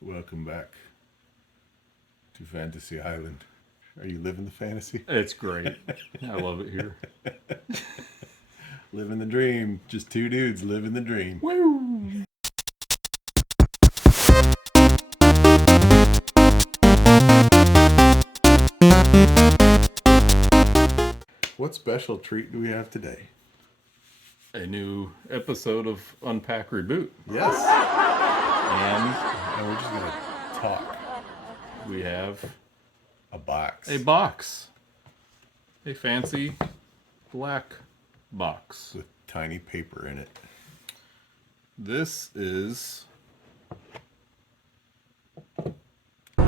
Welcome back to Fantasy Island. Are you living the fantasy? It's great. I love it here. Living the dream. Just two dudes living the dream. Woo! What special treat do we have today? A new episode of Unpack, Reboot. Yes. And And we're just going to talk. we have A box. a box. A fancy black box. With tiny paper in it. This is the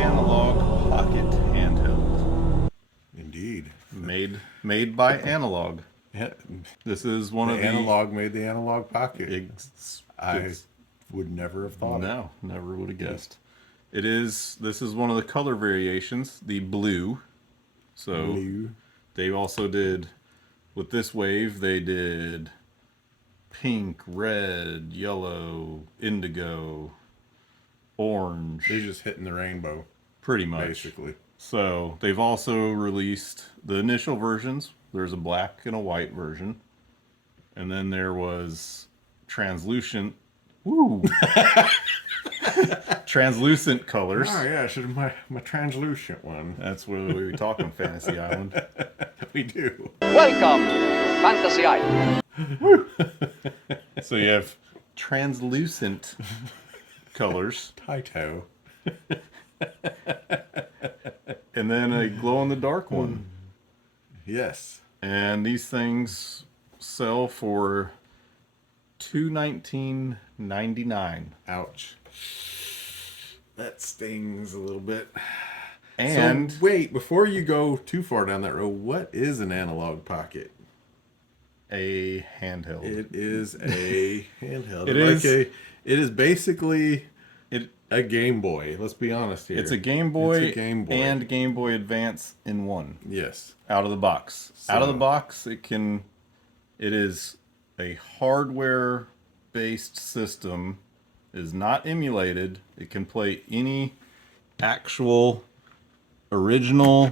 Analogue Pocket Handheld. Indeed. Made by Analogue. Yeah. This is one of the Analog made the Analog Pocket. I it's- would never have thought it. No, never would have guessed. This is one of the color variations, the blue. So Blue. they also did, with this wave, they did pink, red, yellow, indigo, orange, They're just hitting the rainbow, pretty much. basically. So they've also released the initial versions. There's a black and a white version. And then there was translucent, woo, translucent colors. Oh yeah, should have my translucent one. That's where we talk on Fantasy Island. We do. Welcome, Fantasy Island. So you have translucent colors, Taito. and then a glow-in-the-dark one. Yes. And these things sell for $219.99. Ouch. That stings a little bit. And So, wait, before you go too far down that road, what is an analog pocket? a handheld. It is a handheld. It Like is- it is basically It a Game Boy. Let's be honest here. it's a Game Boy, It's a Game Boy. and Game Boy Advance in one. Yes. Out of the box. Out of the So- box, it is a hardware based system. It is not emulated. It can play any actual original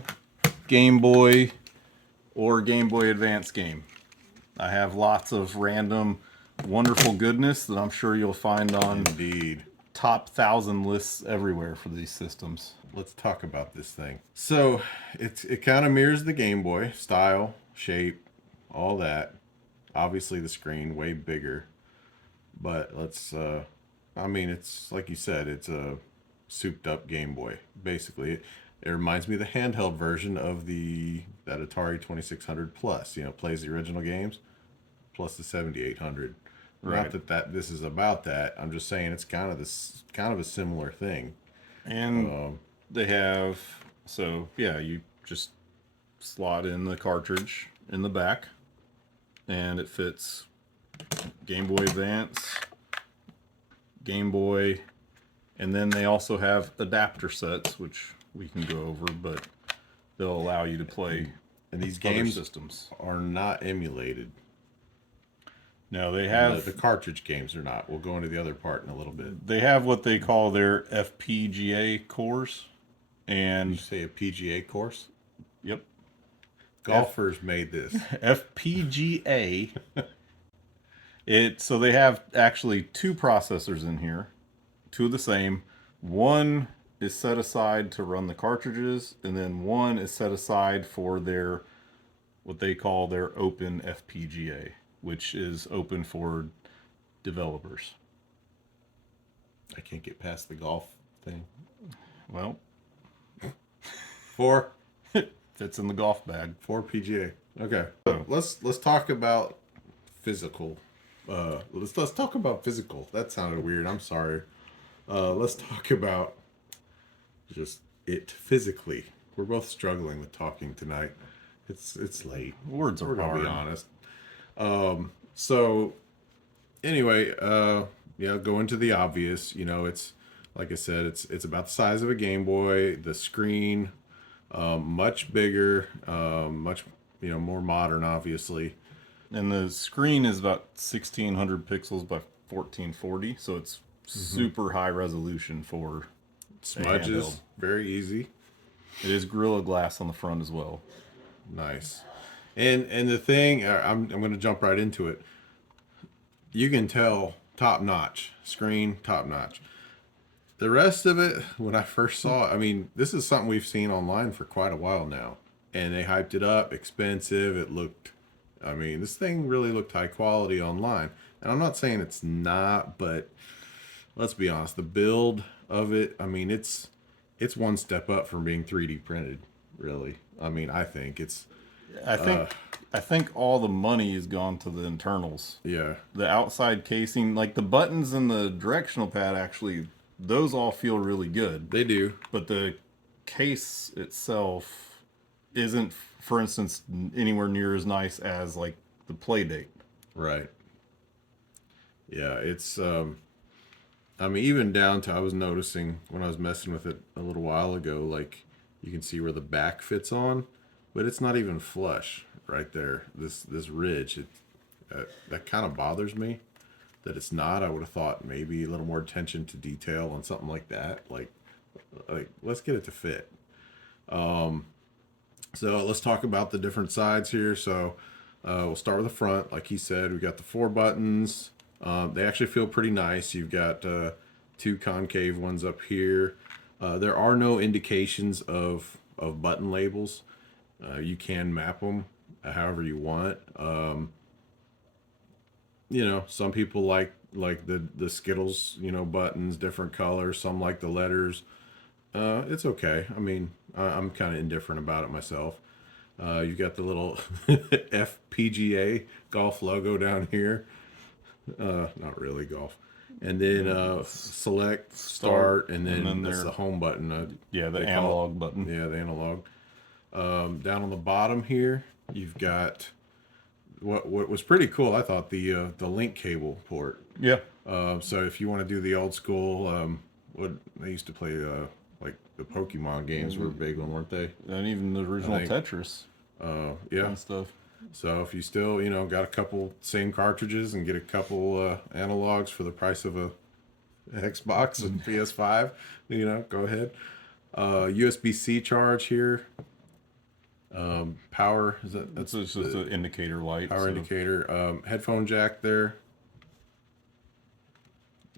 Game Boy or Game Boy Advance game. I have lots of random wonderful goodness that I'm sure you'll find on Indeed. top 1,000 lists everywhere for these systems. Let's talk about this thing. So it kind of mirrors the Game Boy style, shape, all that. Obviously the screen way bigger, but it's like you said, it's a souped up Game Boy. Basically, it reminds me of the handheld version of that Atari 2600 Plus. Plays the original games plus the 7800. Right. Not that this is about that. I'm just saying it's kind of a similar thing. And they have, you just slot in the cartridge in the back, and it fits Game Boy Advance, Game Boy, and then they also have adapter sets, which we can go over, but they'll allow you to play And these other games systems. are not emulated. No, they The have cartridge games are not. We'll go into the other part in a little bit. they have what they call their FPGA cores, Did and you say a PGA course? yep, Golfers made this. FPGA. So they have actually two processors in here, two of the same. One is set aside to run the cartridges, and then one is set aside for their what they call their open FPGA, which is open for developers. I can't get past the golf thing. Well, Four fits in the golf bag. PGA. Okay. Let's talk about physical. Let's talk about physical. That sounded weird. I'm sorry. Let's talk about just it physically. We're both struggling with talking tonight. It's late. Words are We're gonna be hard. honest. So anyway, go into the obvious. It's like I said, it's about the size of a Game Boy. The screen, much bigger, much more modern, obviously. And the screen is about 1,600 pixels by 1440, so it's super high resolution for Smudges, handheld. very easy. It is Gorilla Glass on the front as well. Nice. And the thing, I'm going to jump right into it. You can tell top notch screen, top notch. The rest of it, when I first saw it, I mean, this is something we've seen online for quite a while now, and they hyped it up, expensive. It looked, I mean, this thing really looked high quality online, and I'm not saying it's not, but let's be honest, the build of it, I mean, it's one step up from being 3D printed, really. I mean, I think it's. I think all the money has gone to the internals. Yeah. The outside casing, like the buttons and the directional pad, actually, those all feel really good. They do. But the case itself isn't, for instance, anywhere near as nice as like the Playdate. Right. Yeah, it's I mean, even down to, I was noticing when I was messing with it a little while ago, like you can see where the back fits on, but it's not even flush right there. This ridge, that kind of bothers me that it's not. I would have thought maybe a little more attention to detail on something like that. Like let's get it to fit. So let's talk about the different sides here. So we'll start with the front. Like he said, we got the 4 buttons. They actually feel pretty nice. You've got 2 concave ones up here. There are no indications of button labels. You can map them however you want. You know, some people like the Skittles, you know, buttons, different colors. Some like the letters. It's okay. I mean, I'm kind of indifferent about it myself. You got the little FPGA golf logo down here. Not really golf. And then select, start, and then that's the home button. Yeah, the analog button. Yeah, the analog. Down on the bottom here, you've got what was pretty cool. I thought the link cable port. Yeah. So if you want to do the old school, what they used to play, like the Pokemon games were a big one, weren't they? And even the original Tetris. Yeah. And stuff. So if you still, you know, got a couple same cartridges and get a couple analogs for the price of a Xbox and PS5, you know, go ahead. USB-C charge here. Power, is that? That's just an indicator light. Power indicator. Headphone jack there.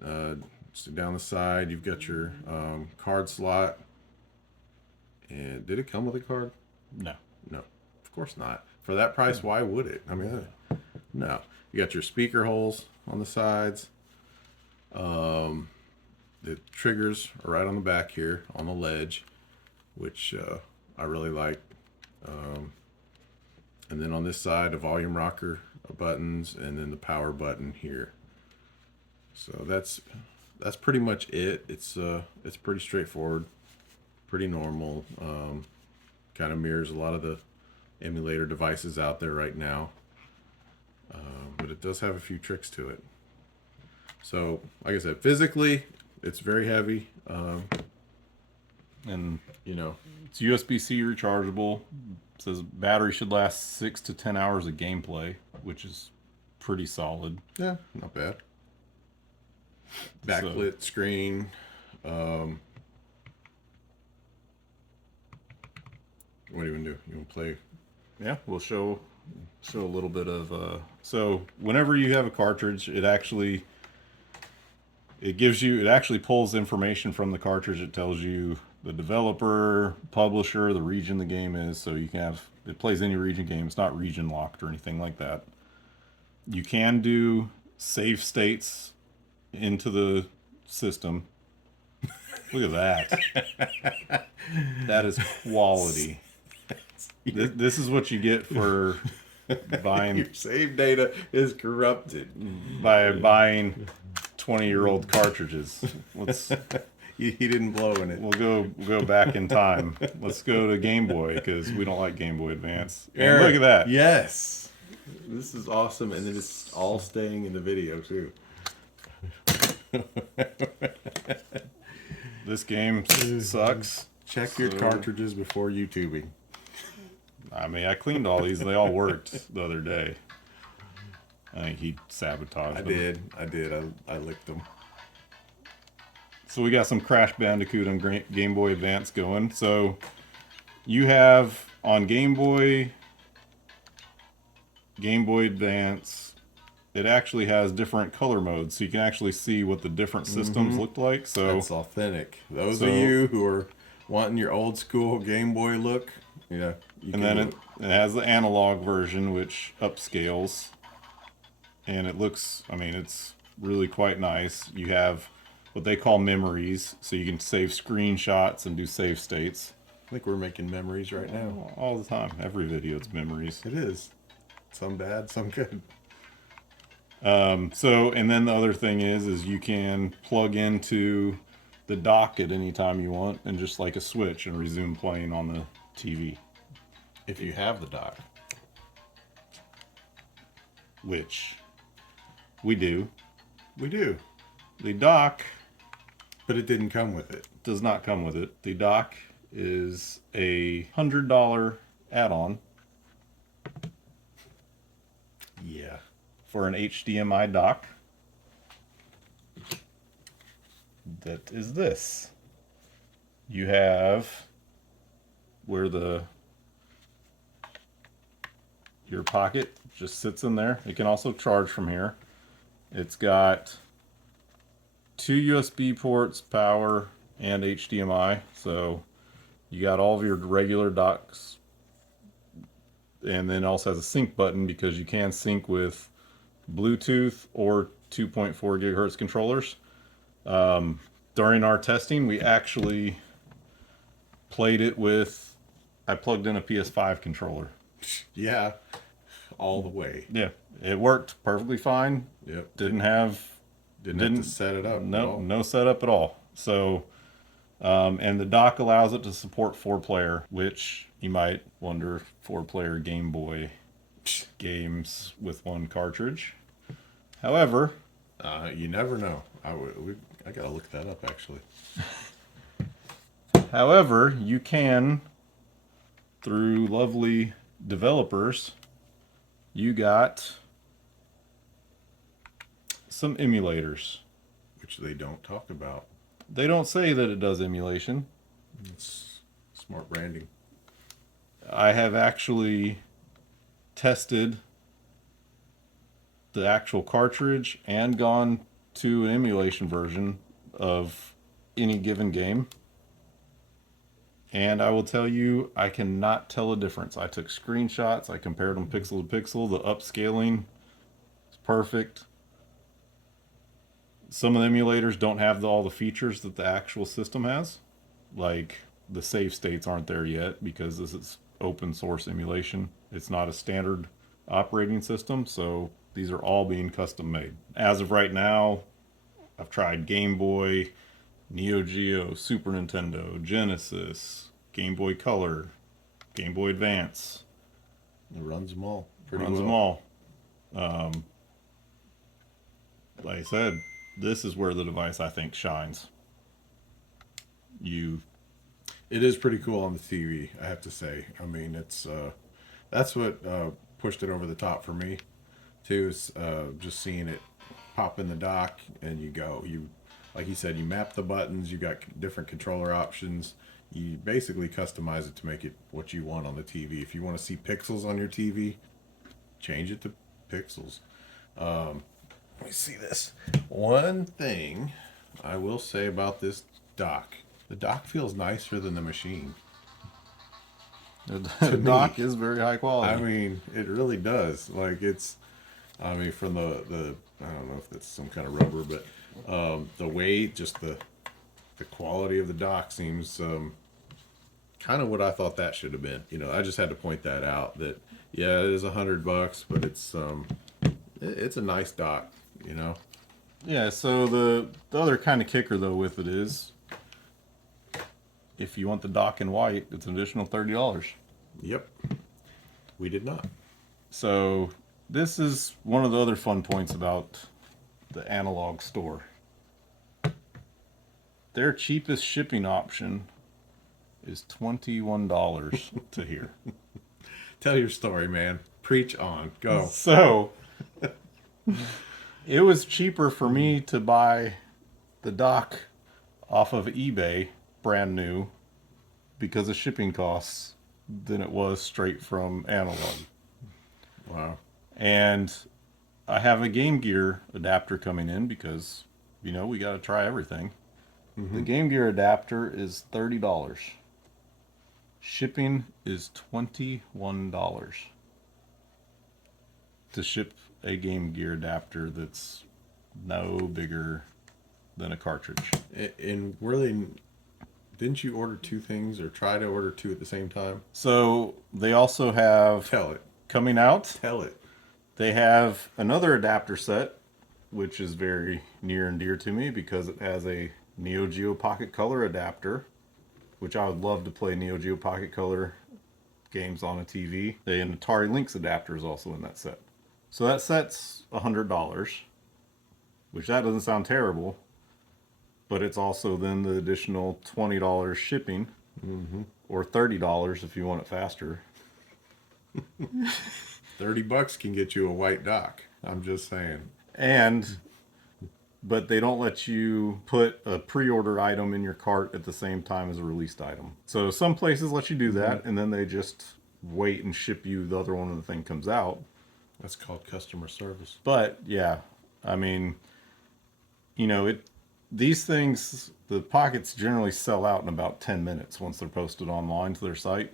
So down the side, you've got your card slot. And did it come with a card? No. No, of course not. For that price, why would it? I mean, no. You got your speaker holes on the sides. The triggers are right on the back here on the ledge, which I really like. And then on this side, a volume rocker buttons, and then the power button here. So that's pretty much it. It's pretty straightforward, pretty normal. Kind of mirrors a lot of the emulator devices out there right now, but it does have a few tricks to it. So like I said, physically it's very heavy, and you know, it's USB-C rechargeable. It says battery should last 6 to 10 hours of gameplay, which is pretty solid. Yeah, not bad. Backlit screen. What do you want to do? You want to play? Yeah, we'll show a little bit of so whenever you have a cartridge, it actually pulls information from the cartridge. It tells you the developer, publisher, the region the game is, so you can have it plays any region game. It's not region locked or anything like that. You can do save states into the system. Look at that. That is quality. This is what you get for buying. Your save data is corrupted By buying 20-year-old cartridges. He didn't blow in it. We'll go back in time. Let's go to Game Boy because we don't like Game Boy Advance. And Eric, look at that. Yes, this is awesome, and then it's all staying in the video too. This game sucks. Check your cartridges before YouTubing. I mean, I cleaned all these. They all worked the other day. I think he sabotaged them. I did. I licked them. So we got some Crash Bandicoot on Game Boy Advance going. So you have on Game Boy Advance, it actually has different color modes, so you can actually see what the different systems look like. So That's authentic. Those of you who are wanting your old school Game Boy look, yeah. And then it has the analog version, which upscales, and it looks, I mean, it's really quite nice. You have what they call memories, so you can save screenshots and do save states. I think we're making memories right now. All the time. Every video, it's memories. It is. Some bad, some good. So, and then the other thing is you can plug into the dock at any time you want, and just like a switch, and resume playing on the TV. If you have the dock. Which we do. We do. The dock But it didn't come with it. does not come with it. The dock is a $100 add-on Yeah. for an HDMI dock. That is this. You have where your pocket just sits in there. It can also charge from here. It's got 2 USB ports, power, and HDMI. So you got all of your regular docks, and then also has a sync button because you can sync with Bluetooth or 2.4 gigahertz controllers. During our testing, we actually played it with, I plugged in a PS5 controller. Yeah. All the way. Yeah, it worked perfectly fine. Yep. Didn't have to set it up. no setup at all. So, and the dock allows it to support 4-player, which you might wonder, 4-player Game Boy games with one cartridge. However, You never know. I gotta look that up actually. However, you can, through lovely developers, you got some emulators. Which they don't talk about. They don't say that it does emulation. It's smart branding. I have actually tested the actual cartridge and gone to an emulation version of any given game. And I will tell you, I cannot tell a difference. I took screenshots, I compared them pixel to pixel. The upscaling is perfect. Some of the emulators don't have all the features that the actual system has. Like the save states aren't there yet because this is open source emulation. It's not a standard operating system, so these are all being custom made. As of right now, I've tried Game Boy, Neo Geo, Super Nintendo, Genesis, Game Boy Color, Game Boy Advance. It runs them all. Runs them all. Like I said, this is where the device, I think, shines. It is pretty cool on the TV, I have to say. I mean, it's that's what pushed it over the top for me, too. Is just seeing it pop in the dock and you like you said, you map the buttons. You got different controller options. You basically customize it to make it what you want on the TV. If you want to see pixels on your TV, change it to pixels. Let me see this. One thing I will say about this dock. The dock feels nicer than the machine. The dock is very high quality. I mean, it really does. Like I mean, from the I don't know if that's some kind of rubber, but the weight, just the quality of the dock seems kind of what I thought that should have been. You know, I just had to point that out. That yeah, it is $100, but it's a nice dock. You know. Yeah. So the other kind of kicker though with it is, if you want the dock in white, it's an additional $30. Yep. We did not. So this is one of the other fun points about the Analog store. Their cheapest shipping option is $21 to here. Tell your story, man. Preach on. Go. So It was cheaper for me to buy the dock off of eBay, brand new, because of shipping costs, than it was straight from Analog. Wow. And I have a Game Gear adapter coming in because, we got to try everything. The Game Gear adapter is $30. Shipping is $21 to ship a Game Gear adapter that's no bigger than a cartridge. And really, didn't you order two things or try to order two at the same time? So they also have Tell it. coming out, Tell it. they have another adapter set, which is very near and dear to me because it has a Neo Geo Pocket Color adapter, which I would love to play Neo Geo Pocket Color games on a TV. An Atari Lynx adapter is also in that set. So that set's $100, which that doesn't sound terrible, but it's also then the additional $20 shipping, or $30 if you want it faster. $30 can get you a white dock. I'm just saying. But they don't let you put a pre-order item in your cart at the same time as a released item. So some places let you do that, and then they just wait and ship you the other one when the thing comes out. That's called customer service. But yeah, I mean, these things, the pockets generally sell out in about 10 minutes once they're posted online to their site.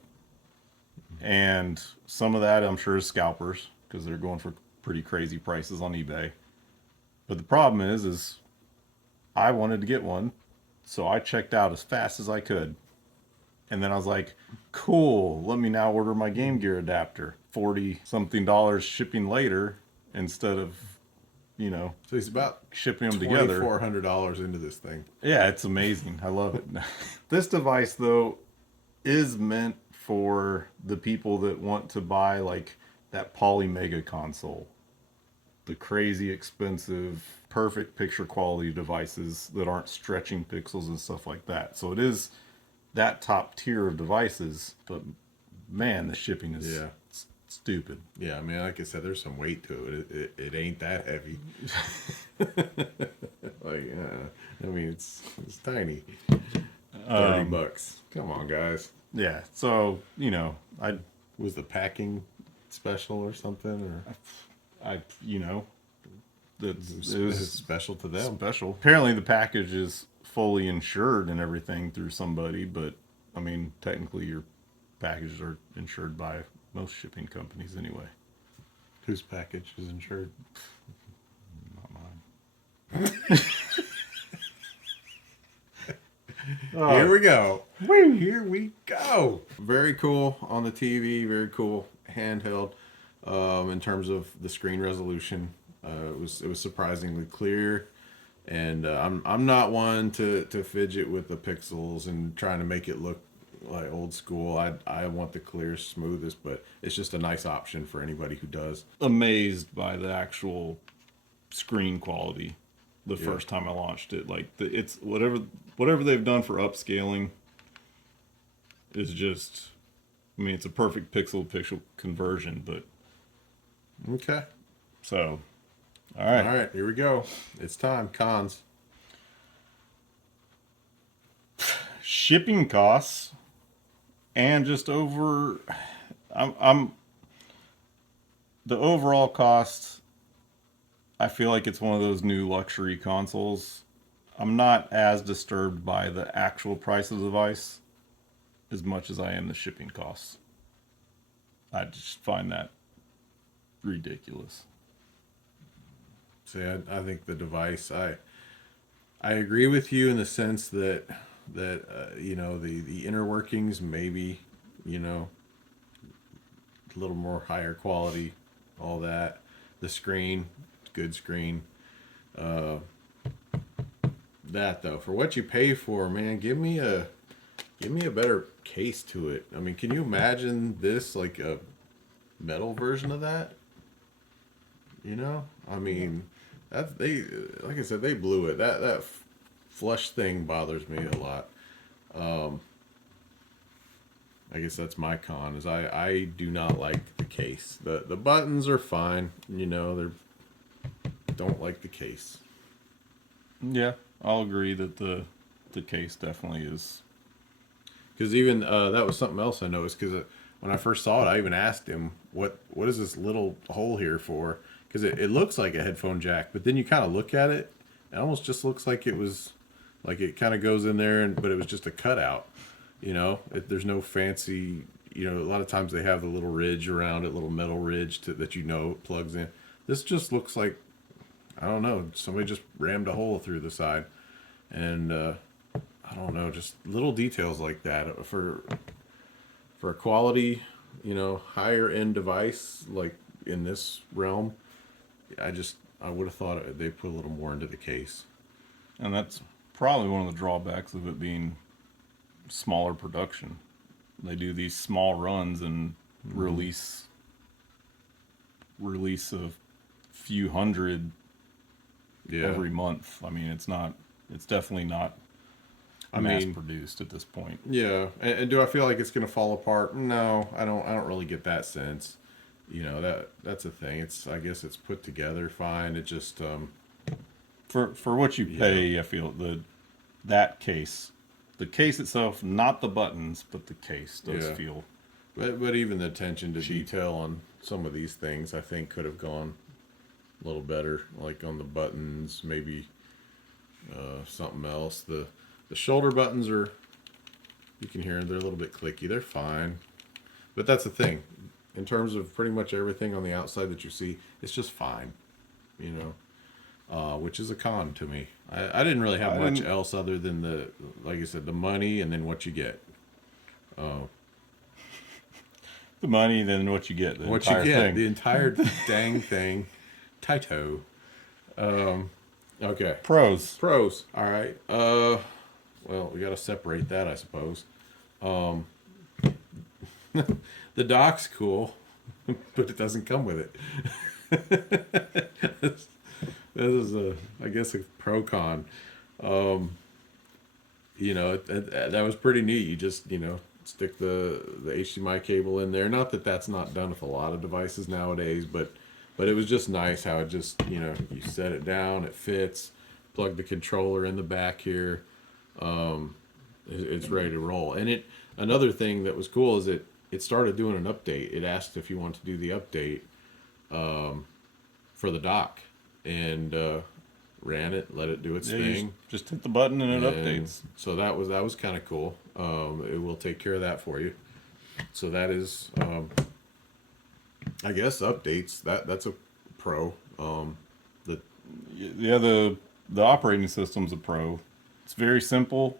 And some of that I'm sure is scalpers because they're going for pretty crazy prices on eBay. But the problem is I wanted to get one, so I checked out as fast as I could. And then I was like, cool, let me now order my Game Gear adapter. $40-something shipping later instead of, So he's about shipping them together. $2,400 into this thing. Yeah, it's amazing. I love it. This device, though, is meant for the people that want to buy, like, that Poly Mega console. The crazy expensive, perfect picture quality devices that aren't stretching pixels and stuff like that. So it is that top tier of devices, but man, the shipping is stupid. Yeah, I mean, like I said, there's some weight to it. It ain't that heavy. I mean, it's tiny. $30. Come on, guys. Yeah, so, I Was the packing special or something? Or it was was special to them? special. Apparently the package is fully insured and everything through somebody, but I mean, technically your packages are insured by most shipping companies anyway. Whose package is insured? Not mine. Here we go. Woo, here we go. Very cool on the TV. Very cool handheld. In terms of the screen resolution, it was surprisingly clear, and I'm not one to fidget with the pixels and trying to make it look like old school. I want the clearest, smoothest, but it's just a nice option for anybody who does. Amazed by the actual screen quality the first time I launched it. Like it's whatever they've done for upscaling is just, I mean, it's a perfect pixel to pixel conversion, but Okay. so all All right. right, here we go. It's time. Cons. Shipping costs and just over I'm the overall cost, I feel like it's one of those new luxury consoles. I'm not as disturbed by the actual price of the device as much as I am the shipping costs. I just find that ridiculous. See, I think the device. I agree with you in the sense that the inner workings maybe a little more higher quality, all that. The screen, good screen. That though, for what you pay for, man, give me a better case to it. I mean, can you imagine this like a metal version of that? I mean, that like I said, they blew it. That flush thing bothers me a lot. I guess that's my con, is I do not like the case. The buttons are fine, they're don't like the case. Yeah, I'll agree that the case definitely is. Because even that was something else I noticed. Because when I first saw it, I even asked him, "What is this little hole here for?" Because it looks like a headphone jack, but then you kind of look at it, it almost just looks like it was, like it kind of goes in there, but it was just a cutout. There's no fancy. A lot of times they have the little ridge around it, little metal ridge that it plugs in. This just looks like, I don't know, somebody just rammed a hole through the side, and I don't know, just little details like that for a quality, higher end device like in this realm. I would have thought they put a little more into the case. And that's probably one of the drawbacks of it being smaller production. They do these small runs and release a few hundred Yeah, every month. I mean, it's definitely not mass produced at this point. yeah. And do I feel like it's gonna fall apart? No, I don't. I don't really get that sense. That's a thing. I guess it's put together fine. It just For what you pay, I feel that case, the case itself, not the buttons, but the case does Yeah. feel. but even the attention to detail on some of these things, I think could have gone a little better. Like on the buttons, maybe something else. The shoulder buttons are, you can hear them, they're a little bit clicky. They're fine, but that's the thing. In terms of pretty much everything on the outside that you see, it's just fine. Which is a con to me. I didn't really have much else other than like I said, the money and then what you get. The money, then what you get. What you get, the entire dang thing. Taito. Okay. Pros. Pros. All right. Well, we got to separate that, I suppose. The dock's cool, but it doesn't come with it. This is I guess, a pro con. That was pretty neat. You just, stick the HDMI cable in there. Not that that's not done with a lot of devices nowadays, but it was just nice how it just, you set it down, it fits, plug the controller in the back here. It's ready to roll. And another thing that was cool is it started doing an update. It asked if you want to do the update for the dock, and ran it, let it do its thing. Just hit the button and it updates. So that was kind of cool. It will take care of that for you. So that is, I guess, updates. That's a pro. The operating system's a pro. It's very simple,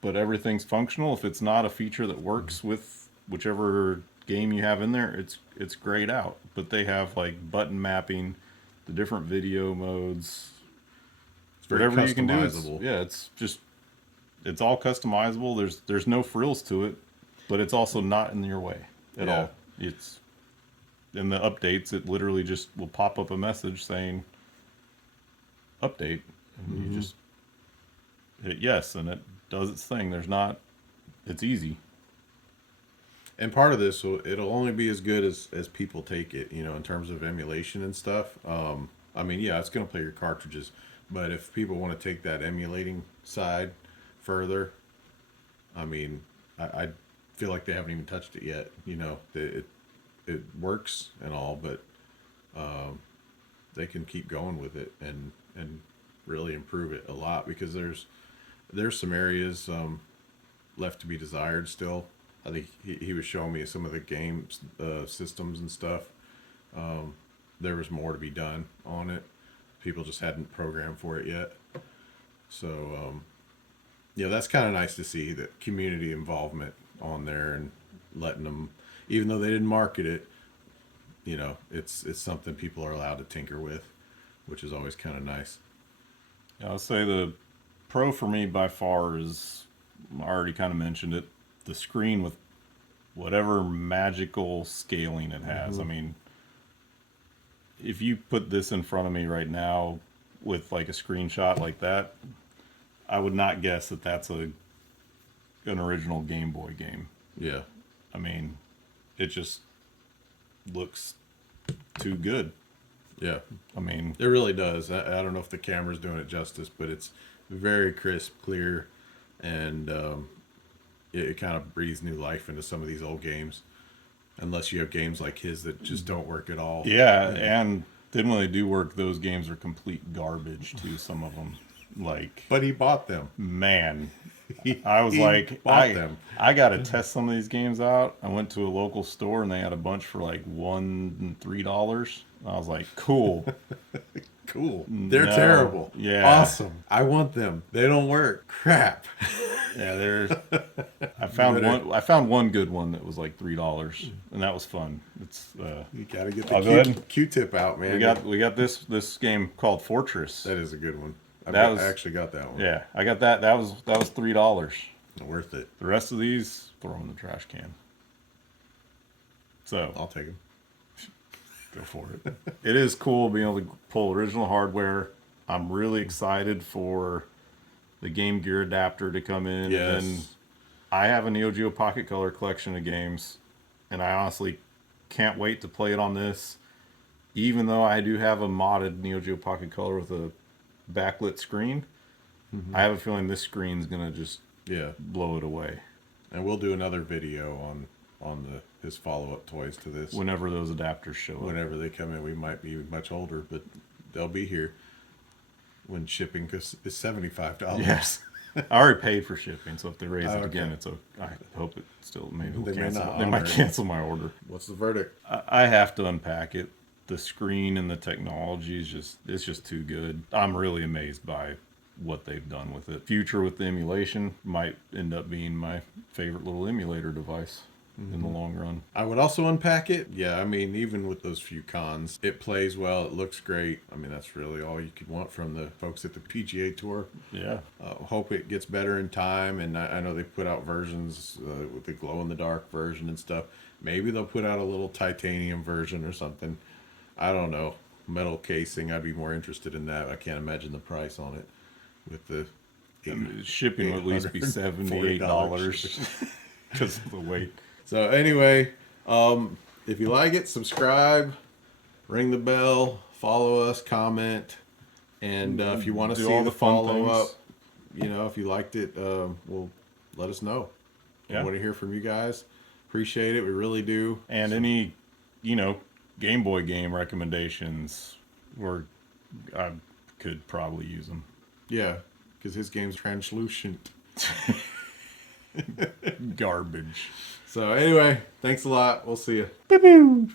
but everything's functional. If it's not a feature that works with whichever game you have in there, it's grayed out. But they have like button mapping, the different video modes. It's very whatever you can do. customizable. It's all customizable. There's no frills to it, but it's also not in your way at all. It's in the updates. It literally just will pop up a message saying update, and you just hit yes, and it does its thing. It's easy. And part of this, it'll only be as good as people take it, in terms of emulation and stuff. It's going to play your cartridges, but if people want to take that emulating side further, I feel like they haven't even touched it yet. It works and all, but they can keep going with it and really improve it a lot, because there's some areas left to be desired still. I think he was showing me some of the games, systems and stuff. There was more to be done on it. People just hadn't programmed for it yet. So, that's kind of nice to see that community involvement on there, and letting them, even though they didn't market it, it's something people are allowed to tinker with, which is always kind of nice. Yeah, I'll say the pro for me by far is, I already kind of mentioned it, the screen with whatever magical scaling it has. If you put this in front of me right now with like a screenshot like that, I would not guess that that's an original Game Boy game. Yeah. It just looks too good. Yeah. I mean, It really does. I don't know if the camera's doing it justice, but it's very crisp, clear, and it kind of breathes new life into some of these old games. Unless you have games like his that just don't work at all. yeah, and then when they do work, those games are complete garbage too. Some of them, like, But he bought them. man, I was He like, bought them. I got to test some of these games out. I went to a local store and they had a bunch for like $1 and $3. I was like, cool. Cool. They're No. terrible. Yeah. Awesome. I want them. They don't work. Crap. Yeah, there's. I found one good one that was like $3, and that was fun. It's You gotta get I'll go ahead. the Q-tip out, man. we got this game called Fortress. That is a good one. I actually got that one. Yeah, I got that. That was $3. Worth it. The rest of these, throw them in the trash can. So I'll take them. go for it. It is cool being able to pull original hardware. I'm really excited for the Game Gear adapter to come in. Yes. And I have a Neo Geo Pocket Color collection of games, and I honestly can't wait to play it on this. Even though I do have a modded Neo Geo Pocket Color with a backlit screen, I have a feeling this screen's gonna just blow it away. And we'll do another video on his follow-up toys to this. Whenever those adapters show up. Whenever they come in, we might be much older, but they'll be here when shipping is $75. Yes. I already paid for shipping, so if they raise it okay. again, it's okay. I hope it still maybe will They may cancel. not They honor might it. cancel my order. What's the verdict? I have to unpack it. The screen and the technology is just too good. I'm really amazed by what they've done with it. Future with the emulation might end up being my favorite little emulator device in the long run. I would also unpack it. Yeah, I mean, even with those few cons, it plays well. It looks great. I mean, that's really all you could want from the folks at the PGA Tour. Yeah. Hope it gets better in time. And I know they put out versions with the glow-in-the-dark version and stuff. Maybe they'll put out a little titanium version or something. I don't know. Metal casing, I'd be more interested in that. I can't imagine the price on it with the Shipping would at least be $78 because of the weight. So anyway, if you like it, subscribe, ring the bell, follow us, comment, and if you want to Do see all the the fun follow-up, things. if you liked it, well, let us know. Yeah. I want to hear from you guys. Appreciate it. We really do. And any, Game Boy game recommendations, I could probably use them. Yeah, because his game's translucent. Garbage. So anyway, thanks a lot. We'll see you.